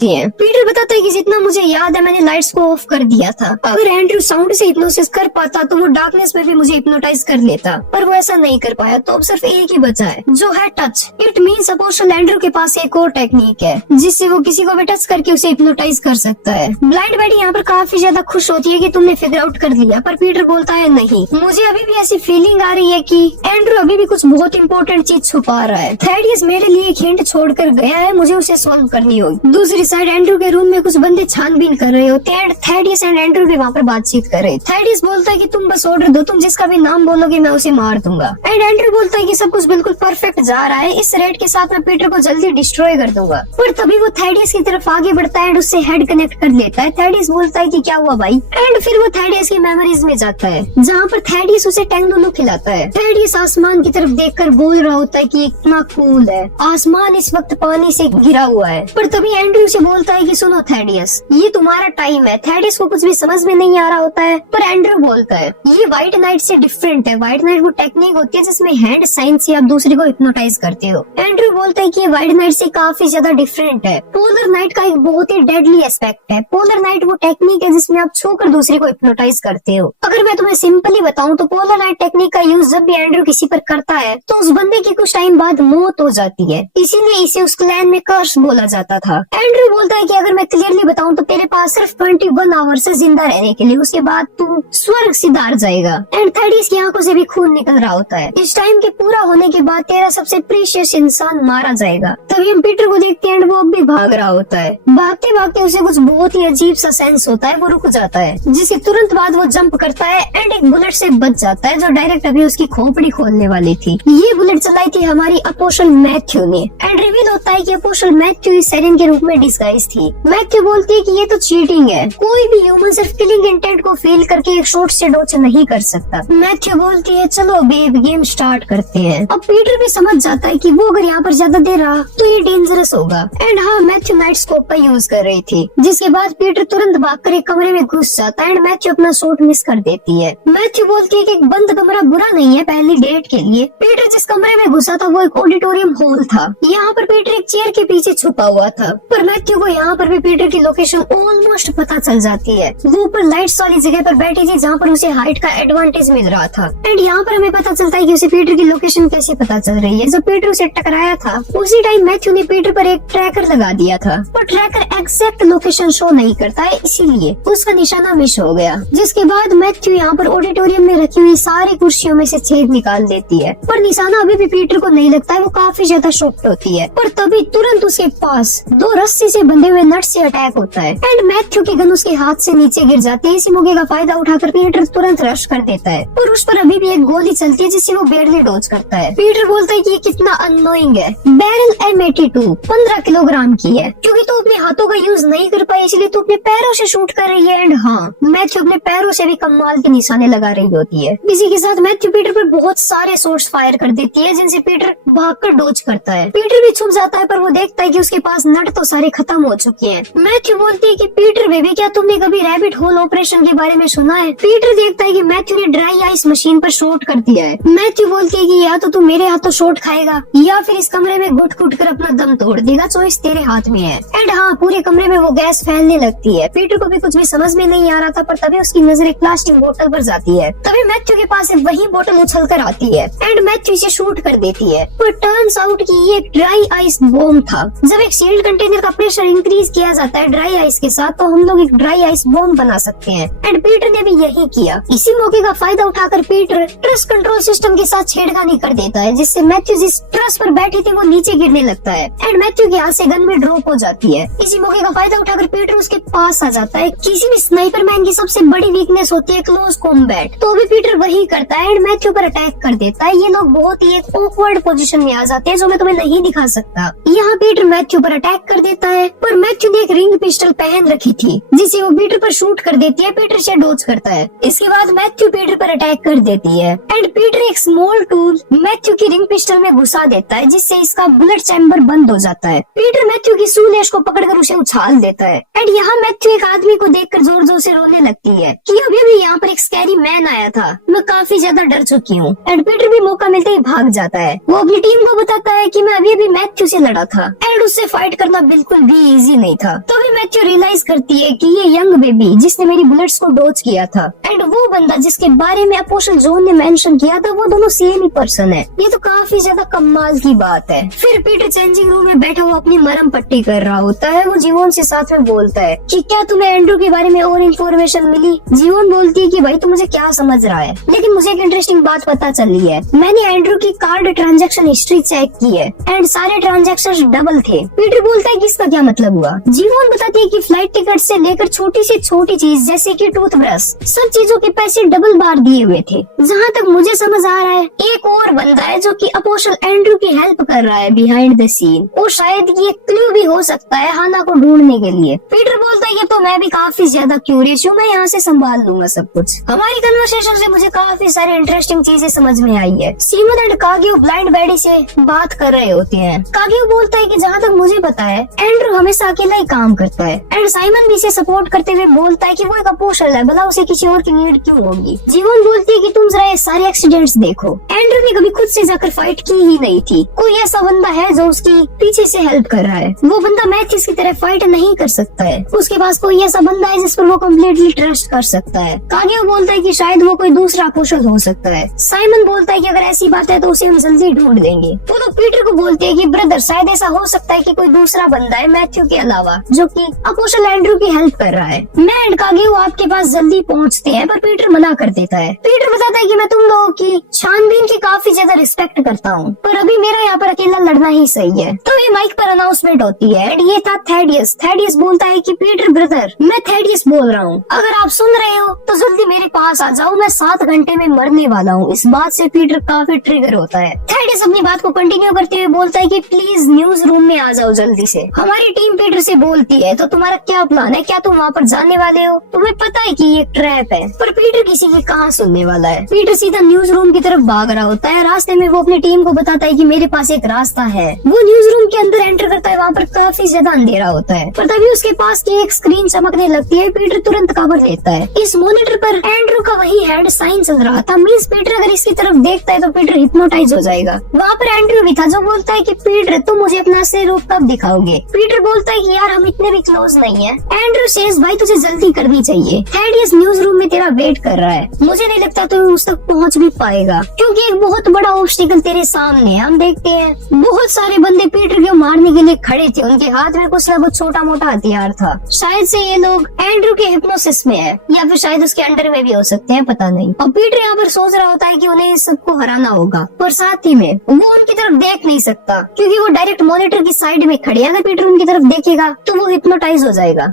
है। पीटर बताता है कि जितना मुझे याद है मैंने लाइट्स को ऑफ कर दिया था। अगर एंड्रू साउंड से हिप्नोसिस कर पाता तो वो डार्कनेस में भी मुझे हिप्नोटाइज कर लेता, पर वो ऐसा नहीं कर पाया। तो अब सिर्फ एक ही बचा है जो है touch. It means apostle Andrew के पास एक और टेक्निक है जिससे वो किसी को भी टच करके उसे हिप्नोटाइज कर सकता है। ब्लाइंड बैडी यहाँ पर काफी ज्यादा खुश होती है कि तुमने फिगर आउट कर लिया, पर पीटर बोलता है नहीं, मुझे अभी भी ऐसी फीलिंग आ रही है कि एंड्रू अभी भी कुछ बहुत इंपॉर्टेंट चीज छुपा रहा है। थैडियस मेरे लिए एक हिंट छोड़कर गया है, मुझे उसे सॉल्व करनी होगी। दूसरी साइड एंड्रू के रूम में कुछ बंदे छानबीन कर रहे होते हैं। थैडियस एंड एंड्रू भी वहाँ पर बातचीत कर रहे। थैडियस बोलता है कि तुम बस ऑर्डर दो, तुम जिसका भी नाम बोलोगे मैं उसे मार दूंगा। एंड एंड्रू बोलता है कि सब कुछ बिल्कुल परफेक्ट जा रहा है, इस रेट के साथ मैं पीटर को जल्दी डिस्ट्रॉय कर दूंगा। पर तभी वो थैडियस की तरफ आगे बढ़ता है एंड उससे हेड कनेक्ट कर लेता है। थैडियस बोलता है कि क्या हुआ भाई, एंड फिर वो थैडियस की मेमोरीज में जाता है जहाँ पर थैडियस उसे टेंगोनू खिलाता है। थैडियस आसमान की तरफ देखकर बोल रहा होता है कि इतना कूल है, आसमान इस वक्त पानी से घिरा हुआ है। पर तभी एंड्रू उसे बोलता है कि सुनो थैडियस, ये तुम्हारा टाइम है। थैडियस को कुछ भी समझ में नहीं आ रहा होता है, पर एंड्रू बोलता है ये व्हाइट नाइट से डिफरेंट है। व्हाइट नाइट वो टेक्निक होती है जिसमें हैंड साइन से आप दूसरे को हिप्नोटाइज करते हो। एंड्रू बोलता है कि ये व्हाइट नाइट से काफी ज्यादा डिफरेंट है। पोलर नाइट का एक बहुत ही डेडली एस्पेक्ट है। पोलर नाइट वो टेक्निक है जिसमें आप छूकर दूसरे को हिप्नोटाइज करते हो। अगर मैं तुम्हें सिंपली बताऊं तो पोलर नाइट टेक्निक का यूज जब भी एंड्रू किसी पर करता है तो उस बंदे की कुछ टाइम बाद मौत हो जाती है, इसीलिए इसे उस क्लैन में कर्स बोला जाता था। एंड्रू बोलता है कि अगर मैं क्लियरली बताऊं तो तेरे पास सिर्फ 21 आवर्स है जिंदा रहने के लिए, उसके बाद तू स्वर्ग सिधार जाएगा। एंड थैडियस की आंखों से भी खून निकल रहा होता है। इस टाइम के पूरा होने के बाद तेरा सबसे प्रीशियस इंसान मारा जाएगा। तभी हम पीटर को देखते हैं एंड वो अब भी भाग रहा होता है। भागते भागते उसे कुछ बहुत ही अजीब सा सेंस होता है, वो रुक जाता है जिसके तुरंत बाद वो जंप करता है एंड एक बुलेट से बच जाता है जो डायरेक्ट अभी उसकी खोपड़ी खोलने वाली थी। ये बुलेट चलाई थी हमारी अपोस्टल मैथ्यू ने। एंड रिवील होता है कि अपोस्टल मैथ्यू इस सेरेन के रूप में डिस्गाइज थी। मैथ्यू बोलती है कि ये तो चीटिंग है, कोई भी ह्यूमन सिर्फ किलिंग इंटेंट को फील करके एक शॉट से डॉच नहीं कर सकता। मैथ्यू बोलती है चलो बेब गेम स्टार्ट करते हैं। अब पीटर भी समझ जाता है कि वो अगर यहाँ पर ज्यादा देर रहा तो ये डेंजरस होगा। एंड हाँ, मैथ्यू नाइट स्कोप का यूज कर रही थी, जिसके बाद पीटर तुरंत भागकर एक कमरे में घुस जाता है एंड मैथ्यू अपना शॉट मिस कर देती है। मैथ्यू बोलती है कि एक बंद कमरा बुरा नहीं है पहली डेट के लिए। पीटर जिस कमरे में घुसा था वो एक ऑडिटोरियम हॉल था। यहाँ पर पीटर एक चेयर के पीछे छुपा हुआ था, पर मैथ्यू को यहाँ पर भी पीटर की लोकेशन ऑलमोस्ट पता चल जाती है। वो ऊपर लाइट्स वाली जगह पर बैठी थी जहाँ पर उसे हाइट का एडवांटेज मिल रहा था। एंड यहाँ पर हमें पता चलता है कि उसे पीटर की लोकेशन कैसे पता चल रही है। जब पीटर उसे टकराया था उसी टाइम मैथ्यू ने पीटर पर एक ट्रैकर लगा दिया था, पर ट्रैकर एग्जैक्ट लोकेशन शो नहीं करता है, इसीलिए उसका निशाना मिस हो गया। जिसके बाद मैथ्यू यहाँ पर ऑडिटोरियम में रखी हुई सारी कुर्सियों में से छेद निकाल देती है, पर निशाना अभी भी पीटर को नहीं लगता है। वो काफी ज्यादा शॉक्ड होती है, पर तभी तुरंत उसके पास 2 रस्सी से बंधे हुए नट से अटैक होता है एंड मैथ्यू की गन उसके हाथ से नीचे गिर जाती है। इसी मौके का फायदा उठाकर पीटर तुरंत रश कर देता है, और उस पर अभी भी एक गोली चलती है जिससे वो बेरली डॉज करता है। पीटर बोलता है कि ये कितना अननोइंग है। बैरल M82 15 किलोग्राम की है, क्योंकि तू अपने हाथों का यूज नहीं कर पाई इसलिए तू अपने पैरों से शूट कर रही है। एंड हाँ, मैथ्यू अपने पैरों से भी कमाल के निशाने लगा रही होती है। इसी के साथ मैथ्यू पीटर पर बहुत सारे शॉट्स फायर कर देती है जिनसे पीटर भागकर डॉज करता है। पीटर भी छुप जाता है, पर वो देखता है कि उसके पास नट तो सारे खत्म हो चुके हैं। मैथ्यू बोलती है कि पीटर बेबी क्या तुमने कभी रैबिट होल ऑपरेशन के बारे में सुना है? पीटर देखता है कि मैथ्यू ने ड्राई आइस मशीन पर शॉट कर दिया है। मैथ्यू बोलती है कि या तो तू मेरे हाथों शॉट खाएगा या फिर इस कमरे में घुट घुट कर अपना दम तोड़ देगा, चॉइस तेरे हाथ में है। एंड हाँ, पूरे कमरे में वो गैस फैलने लगती है। पीटर को भी कुछ भी समझ में नहीं आ रहा था, पर तभी उसकी नजर एक प्लास्टिक बोतल पर जाती है। तभी मैथ्यू के पास एक वही बोतल उछल कर आती है एंड मैथ्यू इसे शूट कर देती है, पर टर्न्स आउट कि ये एक ड्राई आइस बॉम्ब था। जब एक सील्ड कंटेनर का प्रेशर इंक्रीज किया जाता है ड्राई आइस के साथ, तो हम लोग एक ड्राई आइस बॉम्ब बना सकते हैं। एंड पीटर ने भी यही किया। इसी मौके का फायदा उठाकर पीटर ट्रस कंट्रोल सिस्टम के साथ छेड़खानी कर देता है, जिससे मैथ्यू जिस ट्रस पर बैठी थी वो नीचे गिरने लगता है एंड मैथ्यू के हाथ से गन में ड्रॉप हो जाती है। इसी मौके का फायदा उठाकर पीटर उसके पास आ जाता है। किसी भी स्नाइपर मैन की सबसे बड़ी वीकनेस होती है क्लोज कॉम्बैट, तो भी पीटर वही करता है एंड मैथ्यू पर अटैक कर देता है। ये लोग बहुत ही एक ऑकवर्ड पोजीशन में आ जाते हैं जो मैं तुम्हें नहीं दिखा सकता। यहाँ पीटर मैथ्यू पर अटैक कर देता है, पर मैथ्यू ने एक रिंग पिस्टल पहन रखी थी जिसे वो पीटर पर शूट कर देती है। पीटर से डॉज करता है। इसके बाद मैथ्यू पीटर पर अटैक कर देती है एंड पीटर एक स्मॉल टूल मैथ्यू की रिंग पिस्टल में घुसा देता है, जिससे इसका बुलेट चैम्बर बंद हो जाता है। पीटर मैथ्यू की सूलेश को पकड़कर उसे उछाल देता है एंड यहाँ मैथ्यू एक आदमी को देखकर जोर जोर से रोने लगती है कि अभी भी यहाँ पर एक स्कैरी मैन आया था, मैं काफी ज्यादा डर चुकी हूँ। एंड पीटर भी मौका मिलते ही भाग जाता है। वो अपनी टीम को बताता है कि मैं अभी मैथ्यू से लड़ा था एंड उससे फाइट करना बिल्कुल भी भी इजी नहीं था। तभी मैथ्यू रियलाइज करती है कि ये यंग बेबी जिसने मेरी बुलेट्स को डॉज किया था एंड वो बंदा जिसके बारे में अपोस्टल जॉन ने मेंशन किया था, वो दोनों सेम ही पर्सन है। ये तो काफी ज्यादा कमाल की बात है। फिर पीटर चेंजिंग रूम में बैठा हुआ अपनी मरहम पट्टी कर रहा होता है। वो जीवन से साथ में बोलता है कि क्या तुम्हें एंड्रू के बारे में और इन्फॉर्मेशन मिली। जीवन बोलती है कि भाई तू मुझे क्या समझ रहा है, लेकिन मुझे एक इंटरेस्टिंग बात पता चली है। मैंने एंड्रू की कार्ड ट्रांजैक्शन हिस्ट्री चेक की है एंड सारे ट्रांजैक्शंस डबल थे। पीटर बोलता है कि इसका क्या मतलब हुआ। जीवन बताती है कि फ्लाइट टिकट से लेकर छोटी से छोटी चीज जैसे कि टूथब्रश, सब चीजों के पैसे डबल बार दिए हुए थे। जहाँ तक मुझे समझ आ रहा है, एक और बंदा है जो कि अपोस्टल एंड्रू की हेल्प कर रहा है बिहाइंड द सीन, और शायद ये क्लू भी हो सकता है हाना को ढूंढने के लिए। पीटर बोलता है ये तो मैं भी काफी ज्यादा क्यूरियस हूँ, मैं यहाँ से संभाल लूंगा सब कुछ। हमारी कन्वर्सेशन से मुझे काफी सारी इंटरेस्टिंग चीजें समझ में आई है। सीमन एंड कागियो ब्लाइंड बैडी से बात कर रहे होते हैं। कागियो बोलता है कि जहाँ तक मुझे पता है एंड्रू हमेशा अकेला ही काम करता है एंड साइमन भी इसे सपोर्ट करते हुए बोलता है कि वो एक अपोस्टल है, भला उसे किसी और की नीड क्यों होगी। जीवन बोलती है कि तुम जरा ये सारे एक्सीडेंट्स देखो, एंड्रू ने कभी खुद से जाकर फाइट की ही नहीं थी। कोई ऐसा बंदा है जो उसकी पीछे से हेल्प कर रहा है। वो बंदा मैथ्यूस की तरह फाइट नहीं कर सकता है। उसके पास कोई ऐसा बंदा है जिस पर वो कम्प्लीटली ट्रस्ट कर सकता है। कागियो बोलता है कि शायद वो कोई दूसरा अपोस्टल हो सकता है। साइमन बोलता है कि अगर ऐसी बात है तो उसे हम जल्दी ढूंढ देंगे। वो लोग पीटर को बोलते हैं कि ब्रदर शायद ऐसा हो सकता है कि कोई दूसरा बंदा है मैथ्यू के अलावा जो कि अपोस्टल एंड्रू की हेल्प कर रहा है। मैं एंड कागियो आपके पास जल्दी पहुंचते हैं, पर पीटर मना कर देता है। पीटर बताता है कि मैं तुम लोगों की छानबीन की काफी ज्यादा रिस्पेक्ट करता हूँ, पर अभी मेरा यहाँ पर अकेला लड़ना ही सही है। तो ये माइक पर अनाउंसमेंट होती है एंड ये था थेडियस। थेडियस बोलता है कि पीटर ब्रदर, मैं थेडियस बोल रहा हूँ, अगर आप सुन रहे हो तो जल्दी मेरे पास आ जाओ, मैं 7 घंटे में मरने वाला हूँ। इस बात से पीटर काफी ट्रिगर होता है। थेडियस अपनी बात को कंटिन्यू करते हुए बोलता है कि प्लीज न्यूज रूम में आ जाओ जल्दी से। हमारी टीम पीटर से बोलती है तो तुम्हारा क्या प्लान है, क्या तुम वहाँ पर जाने वाले हो? तुम्हें पता है कि ये ट्रैप है, पर पीटर किसी की कहाँ सुनने वाला है। पीटर सीधा न्यूज रूम की तरफ भाग रहा होता है। रास्ते में वो अपनी टीम को बताता है कि मेरे पास एक रास्ता है। वो न्यूज रूम के अंदर एंटर करता है। वहाँ पर काफी ज्यादा अंधेरा होता है, पर तभी उसके पास की एक स्क्रीन चमकने लगती है। पीटर तुरंत खबर लेता है। इस मॉनिटर पर एंड्रू का वही हैंड साइन चल रहा था। मींस पीटर अगर इसकी तरफ देखता है तो पीटर हिप्नोटाइज हो जाएगा। वहाँ पर एंड्रू भी था जो बोलता है कि पीटर तुम मुझे अपना असली रूप कब दिखाओगे? पीटर बोलता है कि यार हम इतने भी क्लोज नहीं है। एंड्रू सेज भाई तुझे जल्दी करनी चाहिए, थेडियस न्यूज रूम में तेरा वेट कर रहा है। मुझे नहीं लगता तू उस तक पहुंच भी पाएगा, क्योंकि एक बहुत बड़ा ऑब्स्टिकल तेरे सामने है। हम देखते हैं बहुत सारे बंदे पीटर को मारने के लिए खड़े थे। उनके हाथ में कुछ न कुछ छोटा मोटा हथियार था। शायद से ये लोग एंड्रू के हिप्नोसिस में है, या फिर शायद उसके अंडर में भी हो सकते हैं, पता नहीं। और पीटर यहाँ पर सोच रहा होता है कि उन्हें इस सबको हराना होगा, पर साथ ही में वो उनकी तरफ देख नहीं सकता क्योंकि वो डायरेक्ट मॉनिटर की साइड में खड़े हैं। अगर पीटर उनकी तरफ देखेगा तो वो हिप्नोटाइज हो जाएगा।